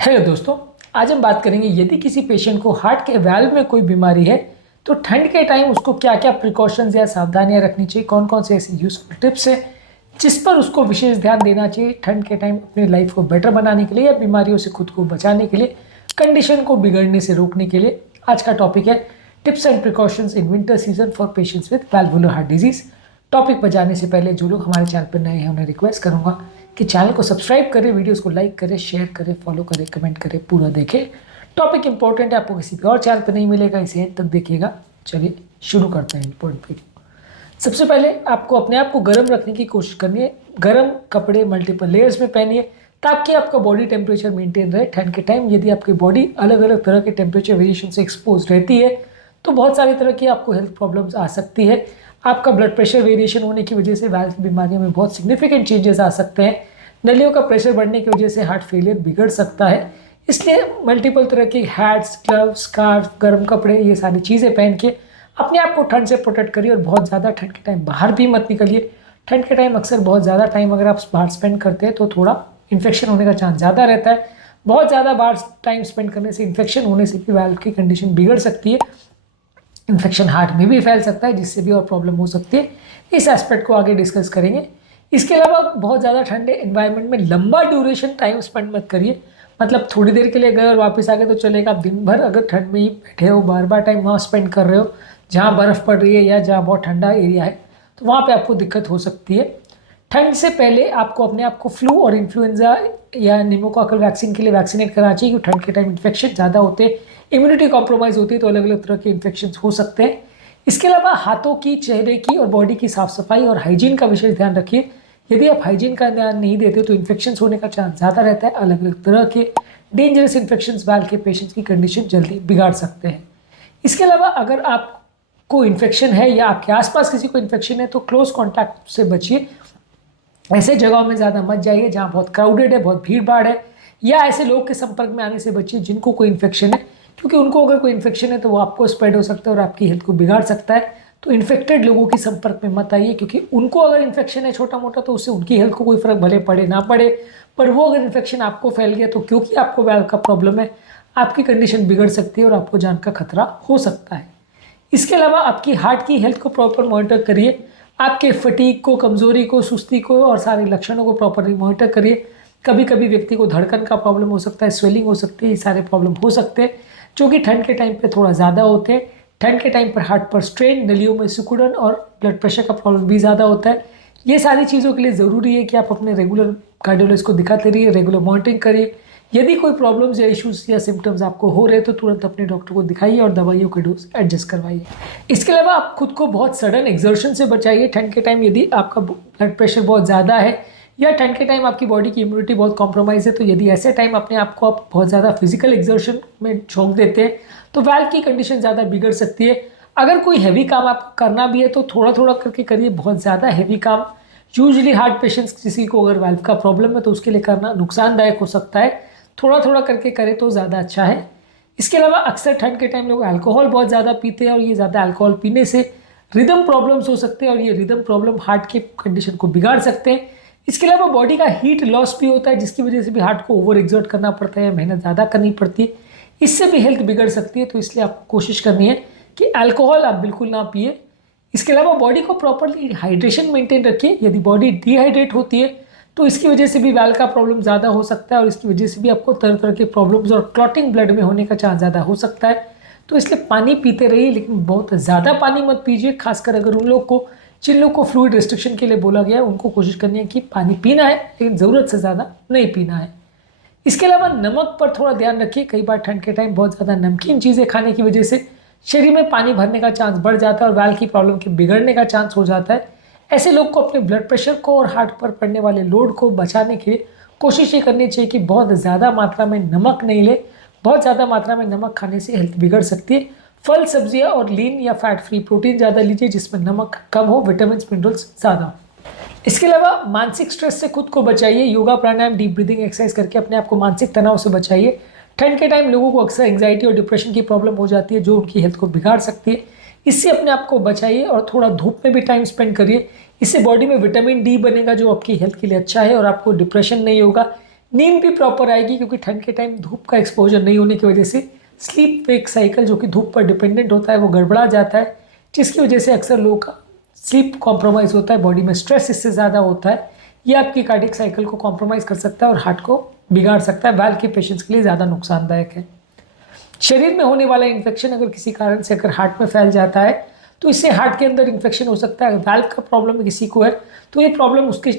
Hello दोस्तों, आज हम बात करेंगे यदि किसी पेशेंट को हार्ट के वाल्व में कोई बीमारी है तो ठंड के टाइम उसको क्या क्या प्रिकॉशंस या सावधानियां रखनी चाहिए, कौन कौन से ऐसे यूजफुल टिप्स है जिस पर उसको विशेष ध्यान देना चाहिए ठंड के टाइम अपनी लाइफ को बेटर बनाने के लिए या बीमारियों से खुद को बचाने के लिए, कंडीशन को बिगड़ने से रोकने के लिए। आज का टॉपिक है tips and precautions in winter season for patients with valvular heart disease. Topic पर जाने से पहले जो लोग हमारे चैनल पर नए हैं उन्हें रिक्वेस्ट करूंगा कि चैनल को सब्सक्राइब करें, वीडियोस को लाइक करें, शेयर करें, फॉलो करें, कमेंट करें, पूरा देखें। टॉपिक इंपॉर्टेंट है, आपको किसी भी और चैनल पर नहीं मिलेगा, इसे एंड तक देखिएगा। चलिए शुरू करते हैं इंपॉर्टेंट वीडियो। सबसे पहले आपको अपने आप को गर्म रखने की कोशिश करनी है। गर्म कपड़े मल्टीपल लेयर्स में पहनिए ताकि आपका बॉडी टेम्परेचर मेंटेन रहे ठंड के टाइम। यदि आपकी बॉडी अलग अलग तरह के टेम्परेचर वेरिएशन से एक्सपोज रहती है तो बहुत सारी तरह की आपको हेल्थ प्रॉब्लम्स आ सकती है। आपका ब्लड प्रेशर वेरिएशन होने की वजह से वाल्व की बीमारियों में बहुत सिग्निफिकेंट चेंजेस आ सकते हैं। नलियों का प्रेशर बढ़ने की वजह से हार्ट फेलियर बिगड़ सकता है। इसलिए मल्टीपल तरह की हैट्स, ग्लव्स, स्कार्फ, गर्म कपड़े, ये सारी चीज़ें पहन के अपने आप को ठंड से प्रोटेक्ट करिए। और बहुत ज़्यादा ठंड के टाइम बाहर भी मत निकलिए। ठंड के टाइम अक्सर बहुत ज़्यादा टाइम अगर आप बाहर स्पेंड करते हैं तो थोड़ा इन्फेक्शन होने का चांस ज़्यादा रहता है। बहुत ज़्यादा बाहर टाइम स्पेंड करने से इन्फेक्शन होने से भी वाल्व की कंडीशन बिगड़ सकती है। इन्फेक्शन हार्ट में भी फैल सकता है जिससे भी और प्रॉब्लम हो सकती है। इस एस्पेक्ट को आगे डिस्कस करेंगे। इसके अलावा बहुत ज़्यादा ठंडे एनवायरनमेंट में लंबा ड्यूरेशन टाइम स्पेंड मत करिए। मतलब थोड़ी देर के लिए गए और वापस आ गए तो चलेगा। आप दिन भर अगर ठंड में ही बैठे हो, बार बार टाइम वहाँ स्पेंड कर रहे हो जहाँ बर्फ़ पड़ रही है या जहाँ बहुत ठंडा एरिया है, तो वहाँ पे आपको दिक्कत हो सकती है। ठंड से पहले आपको अपने आप को फ्लू और इन्फ्लुएंजा या निमोकॉकल वैक्सीन के लिए वैक्सीनेट कराना चाहिए क्योंकि ठंड के टाइम इन्फेक्शन ज़्यादा होते हैं, इम्यूनिटी कॉम्प्रोमाइज़ होती है तो अलग अलग तरह के इन्फेक्शन हो सकते हैं। इसके अलावा हाथों की, चेहरे की और बॉडी की साफ सफाई और हाइजीन का विशेष ध्यान रखिए। यदि आप हाइजीन का ध्यान नहीं देते तो इन्फेक्शन होने का चांस ज़्यादा रहता है। अलग अलग तरह के डेंजरस इन्फेक्शन वाल्व के पेशेंट्स की कंडीशन जल्दी बिगाड़ सकते हैं। इसके अलावा अगर आपको इन्फेक्शन है या आपके आसपास किसी को इन्फेक्शन है तो क्लोज कॉन्टैक्ट से बचिए। ऐसे जगहों में ज़्यादा मत जाइए जहाँ बहुत क्राउडेड है, बहुत भीड़ भाड़ है, या ऐसे लोग के संपर्क में आने से बचिए जिनको कोई इन्फेक्शन है, क्योंकि उनको अगर कोई इन्फेक्शन है तो वो आपको स्प्रेड हो सकता है और आपकी हेल्थ को बिगाड़ सकता है। तो इन्फेक्टेड लोगों के संपर्क में मत आइए क्योंकि उनको अगर इन्फेक्शन है छोटा मोटा तो उससे उनकी हेल्थ को कोई फर्क भले पड़े ना पड़े, पर वो अगर इन्फेक्शन आपको फैल गया तो क्योंकि आपको वाल्व का प्रॉब्लम है, आपकी कंडीशन बिगड़ सकती है और आपको जान का खतरा हो सकता है। इसके अलावा आपकी हार्ट की हेल्थ को प्रॉपर मॉनिटर करिए। आपके फटीग को, कमज़ोरी को, सुस्ती को और सारे लक्षणों को प्रॉपरली मॉनिटर करिए। कभी कभी व्यक्ति को धड़कन का प्रॉब्लम हो सकता है, स्वेलिंग हो सकती है, ये सारे प्रॉब्लम हो सकते हैं जो कि ठंड के टाइम पे थोड़ा ज़्यादा होते हैं। ठंड के टाइम पर हार्ट पर स्ट्रेन, नलियों में सिकुड़न और ब्लड प्रेशर का प्रॉब्लम भी ज़्यादा होता है। ये सारी चीज़ों के लिए ज़रूरी है कि आप अपने रेगुलर कार्डियोलॉजिस्ट को दिखाते रहिए, रेगुलर मॉनिटरिंग करिए। यदि कोई प्रॉब्लम्स या इश्यूज या सिम्टम्स आपको हो रहे तो तुरंत अपने डॉक्टर को दिखाइए और दवाइयों के डोज एडजस्ट करवाइए। इसके अलावा आप खुद को बहुत सडन एक्सर्शन से बचाइए ठंड के टाइम। यदि आपका ब्लड प्रेशर बहुत ज़्यादा है या ठंड के टाइम आपकी बॉडी की इम्यूनिटी बहुत कॉम्प्रोमाइज़ है तो यदि ऐसे टाइम अपने आप को आप बहुत ज़्यादा फिजिकल एक्सर्शन में झोंक देते हैं तो वाल्व की कंडीशन ज़्यादा बिगड़ सकती है। अगर कोई हैवी काम आपको करना भी है तो थोड़ा थोड़ा करके करिए, बहुत ज़्यादा हैवी काम यूजुअली हार्ट पेशेंट्स किसी को अगर वाल्व का प्रॉब्लम है तो उसके लिए करना नुकसानदायक हो सकता है। थोड़ा थोड़ा करके करें तो ज़्यादा अच्छा है। इसके अलावा अक्सर ठंड के टाइम लोग अल्कोहल बहुत ज़्यादा पीते हैं और ये ज़्यादा अल्कोहल पीने से रिदम प्रॉब्लम्स हो सकते हैं और ये रिदम प्रॉब्लम हार्ट के कंडीशन को बिगाड़ सकते हैं। इसके अलावा बॉडी का हीट लॉस भी होता है जिसकी वजह से भी हार्ट को ओवर एक्सर्ट करना पड़ता है, मेहनत ज़्यादा करनी पड़ती है, इससे भी हेल्थ बिगड़ सकती है। तो इसलिए आपको कोशिश करनी है कि अल्कोहल आप बिल्कुल ना पिए। इसके अलावा बॉडी को प्रॉपरली हाइड्रेशन मेंटेन रखिए। यदि बॉडी डिहाइड्रेट होती है तो इसकी वजह से भी वाल्व का प्रॉब्लम ज़्यादा हो सकता है और इसकी वजह से भी आपको तरह तरह के प्रॉब्लम्स और क्लॉटिंग ब्लड में होने का चांस ज़्यादा हो सकता है। तो इसलिए पानी पीते रहिए, लेकिन बहुत ज़्यादा पानी मत पीजिए। खासकर अगर उन लोग को जिन लोग को फ्लूइड रिस्ट्रिक्शन के लिए बोला गया है उनको कोशिश करनी है कि पानी पीना है लेकिन ज़रूरत से ज़्यादा नहीं पीना है। इसके अलावा नमक पर थोड़ा ध्यान रखिए। कई बार ठंड के टाइम बहुत ज़्यादा नमकीन चीज़ें खाने की वजह से शरीर में पानी भरने का चांस बढ़ जाता है और वाल्व की प्रॉब्लम के बिगड़ने का चांस हो जाता है। ऐसे लोग को अपने ब्लड प्रेशर को और हार्ट पर पड़ने वाले लोड को बचाने के लिए कोशिश ये करनी चाहिए कि बहुत ज़्यादा मात्रा में नमक नहीं ले। बहुत ज़्यादा मात्रा में नमक खाने से हेल्थ बिगड़ सकती है। फल, सब्जियां और लीन या फैट फ्री प्रोटीन ज़्यादा लीजिए जिसमें नमक कम हो, विटामिन मिनरल्स ज़्यादा हो। इसके अलावा मानसिक स्ट्रेस से खुद को बचाइए। योगा, प्राणायाम, डीप ब्रीदिंग एक्सरसाइज करके अपने आप को मानसिक तनाव से बचाइए। ठंड के टाइम लोगों को अक्सर एंग्जाइटी और डिप्रेशन की प्रॉब्लम हो जाती है जो उनकी हेल्थ को बिगाड़ सकती है। इससे अपने आप को बचाइए और थोड़ा धूप में भी टाइम स्पेंड करिए। इससे बॉडी में विटामिन डी बनेगा जो आपकी हेल्थ के लिए अच्छा है और आपको डिप्रेशन नहीं होगा। नींद भी प्रॉपर आएगी, क्योंकि ठंड के टाइम धूप का एक्सपोजर नहीं होने की वजह से स्लीप वेक साइकिल जो कि धूप पर डिपेंडेंट होता है वो गड़बड़ा जाता है, जिसकी वजह से अक्सर लोगों का स्लीप कॉम्प्रोमाइज़ होता है, बॉडी में स्ट्रेस इससे ज़्यादा होता है। ये आपकी कार्डियक साइकिल को कॉम्प्रोमाइज़ कर सकता है और हार्ट को बिगाड़ सकता है, वाल्व के पेशेंट्स के लिए ज़्यादा नुकसानदायक है। शरीर में होने वाला इन्फेक्शन अगर किसी कारण से अगर हार्ट में फैल जाता है तो इससे हार्ट के अंदर इन्फेक्शन हो सकता है। वाल्व का प्रॉब्लम किसी को है तो ये प्रॉब्लम उसकी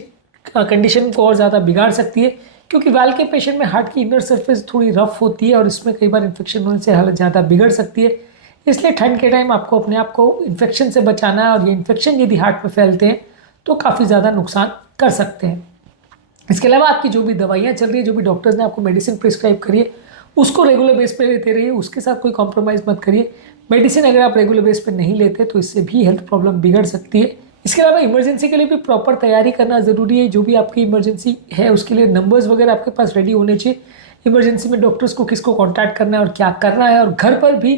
कंडीशन को और ज़्यादा बिगाड़ सकती है, क्योंकि वाल्व के पेशेंट में हार्ट की इनर सरफेस थोड़ी रफ होती है और इसमें कई बार इन्फेक्शन होने से हालत ज़्यादा बिगड़ सकती है। इसलिए ठंड के टाइम आपको अपने आप को इन्फेक्शन से बचाना है, और ये इन्फेक्शन यदि हार्ट में फैलते हैं तो काफ़ी ज़्यादा नुकसान कर सकते हैं। इसके अलावा आपकी जो भी दवाइयाँ चल रही है, जो भी डॉक्टर्स ने आपको मेडिसिन प्रिस्क्राइब करी है, उसको रेगुलर बेस पे लेते रहिए, उसके साथ कोई कॉम्प्रोमाइज़ मत करिए। मेडिसिन अगर आप रेगुलर बेस पे नहीं लेते तो इससे भी हेल्थ प्रॉब्लम बिगड़ सकती है। इसके अलावा इमरजेंसी के लिए भी प्रॉपर तैयारी करना ज़रूरी है। जो भी आपकी इमरजेंसी है उसके लिए नंबर्स वगैरह आपके पास रेडी होने चाहिए। इमरजेंसी में डॉक्टर्स को किसको कॉन्टैक्ट करना है और क्या करना है, और घर पर भी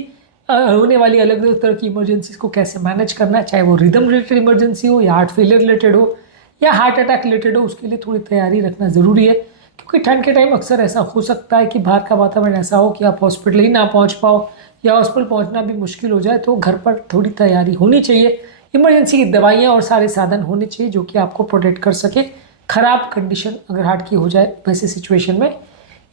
होने वाली अलग अलग तरह की इमरजेंसीज को कैसे मैनेज करना है, चाहे वो रिदम रिलेटेड इमरजेंसी हो या हार्ट फेलियर रिलेटेड हो या हार्ट अटैक रिलेटेड हो, उसके लिए थोड़ी तैयारी रखना ज़रूरी है। क्योंकि ठंड के टाइम अक्सर ऐसा हो सकता है कि बाहर का वातावरण ऐसा हो कि आप हॉस्पिटल ही ना पहुंच पाओ या हॉस्पिटल पहुंचना भी मुश्किल हो जाए, तो घर पर थोड़ी तैयारी होनी चाहिए। इमरजेंसी की दवाइयाँ और सारे साधन होने चाहिए जो कि आपको प्रोटेक्ट कर सके ख़राब कंडीशन अगर हार्ट की हो जाए वैसे सिचुएशन में।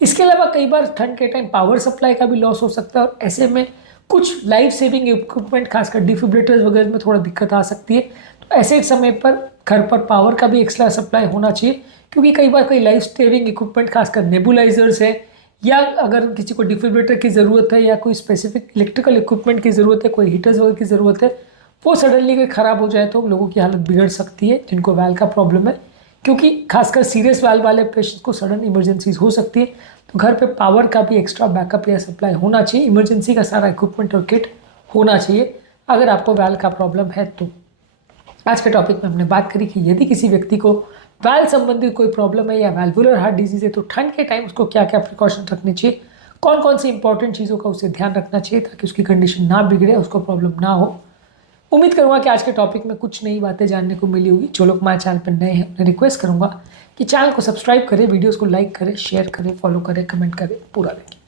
इसके अलावा कई बार ठंड के टाइम पावर सप्लाई का भी लॉस हो सकता है, और ऐसे में कुछ लाइफ सेविंग इक्विपमेंट खासकर डिफिब्रिलेटर्स वगैरह में थोड़ा दिक्कत आ सकती है। तो ऐसे समय पर घर पर पावर का भी एक्स्ट्रा सप्लाई होना चाहिए, क्योंकि कई बार कोई लाइफ सेविंग इक्विपमेंट खासकर नेबुलाइजर्स है, या अगर किसी को डिफिब्रिलेटर की ज़रूरत है या कोई स्पेसिफिक इलेक्ट्रिकल इक्विपमेंट की ज़रूरत है, कोई हीटर्स वगैरह की ज़रूरत है, वो सडनली अगर ख़राब हो जाए तो लोगों की हालत बिगड़ सकती है जिनको वाल्व का प्रॉब्लम है, क्योंकि खासकर सीरियस वाल्व वाले पेशेंट्स को सडन इमरजेंसीज हो सकती है। तो घर पे पावर का भी एक्स्ट्रा बैकअप या सप्लाई होना चाहिए, इमरजेंसी का सारा इक्विपमेंट और किट होना चाहिए अगर आपको वाल्व का प्रॉब्लम है तो। आज के टॉपिक में हमने बात करी कि यदि किसी व्यक्ति को वाल्व संबंधित कोई प्रॉब्लम है या वाल्वुलर हार्ट डिजीज है तो ठंड के टाइम उसको क्या क्या प्रिकॉशन रखनी चाहिए, कौन कौन सी इंपॉर्टेंट चीज़ों का उसे ध्यान रखना चाहिए ताकि उसकी कंडीशन ना बिगड़े, उसको प्रॉब्लम ना हो। उम्मीद करूँगा कि आज के टॉपिक में कुछ नई बातें जानने को मिली होगी। जो लोग हमारे चैनल पर नए हैं मैं रिक्वेस्ट करूँगा कि चैनल को सब्सक्राइब करें, वीडियोज़ को लाइक करें, शेयर करें, फॉलो करें, कमेंट करें, पूरा देखें।